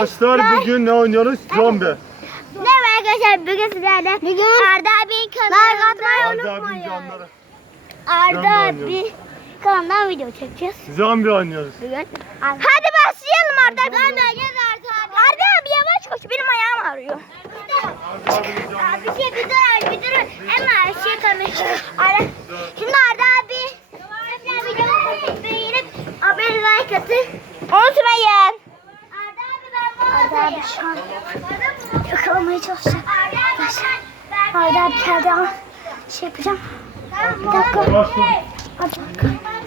Arkadaşlar bugün ne oynuyoruz? Zombi. Merhaba arkadaşlar bugün sizlerle bugün Arda abinin kanalına atmayı Arda abinin unutmayın. canları. Arda Canlı abi kanalından video çekeceğiz Zombi oynuyoruz. bugün. Hadi başlayalım Arda abi. Ben Arda abi. Arda abi yavaş koş benim ayağım ağrıyor. Arda abinin canları. Abi şey bir dur abi bir dur. Hemen şey konuşuyor. Arda abi. Arkadaşlar videomu beğenip abone like atın. Unutmayın. Arda abi ben Arda abi şu an yakalamaya çalışacağım. Arkadaşlar. Arda abi geldi ama şey yapacağım. Bir dakika.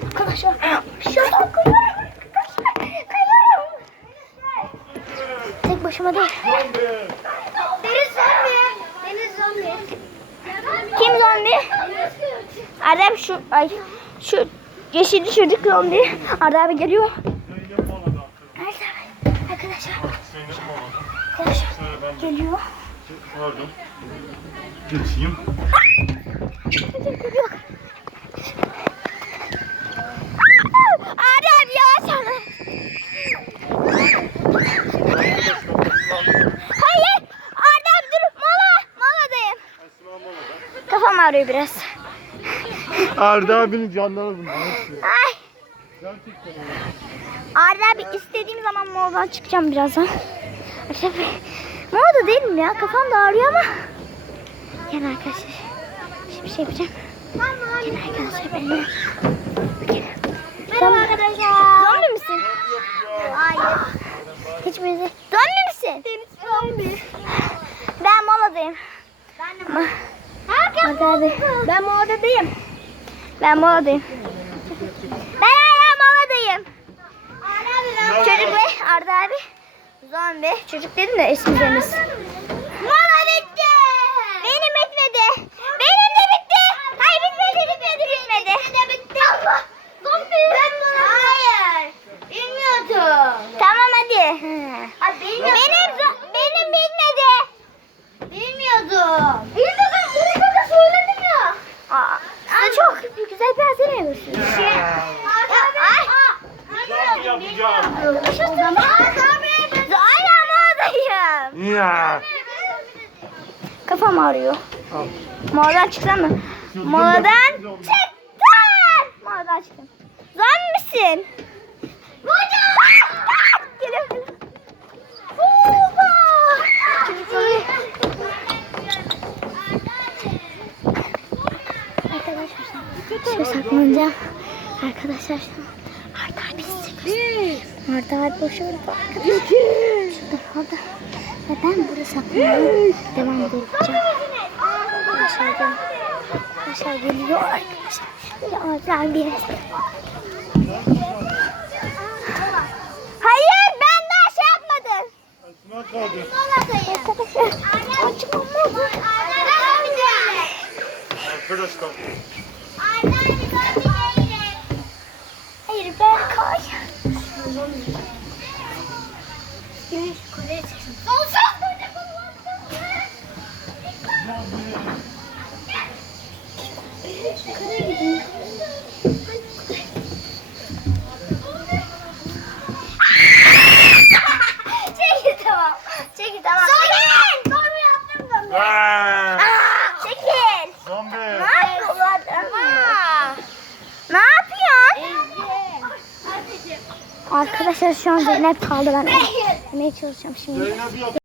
Arkadaşlar. Şuradan kayıyorum arkadaşlar. Kayıyorum. Tek başıma değil. Deniz zombi. Deniz zombi. Kim zombi? Arda abi şu ay şu yeşil çocuk zombi. Arda abi geliyor. Arkadaşlar. Zeynep Mala'da. Arkadaşlar Şöyle ben de geliyor. pardon. Geçeyim. Arda abi yavaş Arda. Hayır. Abi dur. Mola. Moladayım. Kafam ağrıyor biraz. Arda abinin canları bunlar. Ay. Gerçekten öyle. Arda abi istediğim zaman moladan çıkacağım birazdan. Arkadaşlar mola değilim ya. Kafam da ağrıyor ama. Gel arkadaşlar. Şimdi bir şey yapacağım. Gel arkadaşlar benimle. Gel. Merhaba arkadaşlar. Zombi misin? Hayır. Hiçbirisi. Zombi misin? Zombi. Ben moladayım. Ben de Arda abi. Ben moladayım. Ben moladayım. Ben hala moladayım. Çocuk ve Arda abi. Zombi. Çocuk dedim de esmizleriniz. Mola bitti. Benim bitmedi. Benim de bitti. Hayır bitmedi bitmedi bitmedi. Benim de bitti. Allah. Zombi. Ben Hayır. Bilmiyordum. Tamam hadi. benim benim, zo- benim bitmedi. Bilmiyordum. Ben bunu kadar söyledim ya. Aa, size çok güzel bir hazine yapıyorsunuz. Şey, ay. Zombi yapacağım. O zaman hala mağazayım. Ya. Kafam ağrıyor. Al. Mağazadan çıksam mı? Çıktım Mağazadan ben. çıktım. Huba. Çocukları. Arkadaşlar saklanacağım. Arkadaşlar Arda abi sizi Arda abi boş orada arkadaşlar. Şurada orada. Ve ben burada saklanıyorum. Devam edeceğim. Arkadaşlar gel. Arkadaşlar geliyor arkadaşlar. Arda abi. Hayır ben daha şey yapmadım. Esma kaldı. Arkadaşlar. Arkadaşlar. Hayır ben koy. Güneş kuleye çıksın. Çekil tamam. Çekil tamam. Çekil. Zombi yaptım zombi. Aa, Çekil. Zombi. Ne yapıyorsun? Ne yapıyorsun? Arkadaşlar şu an Zeynep kaldı ben. Yemeye çalışacağım şimdi. Zeynep yap.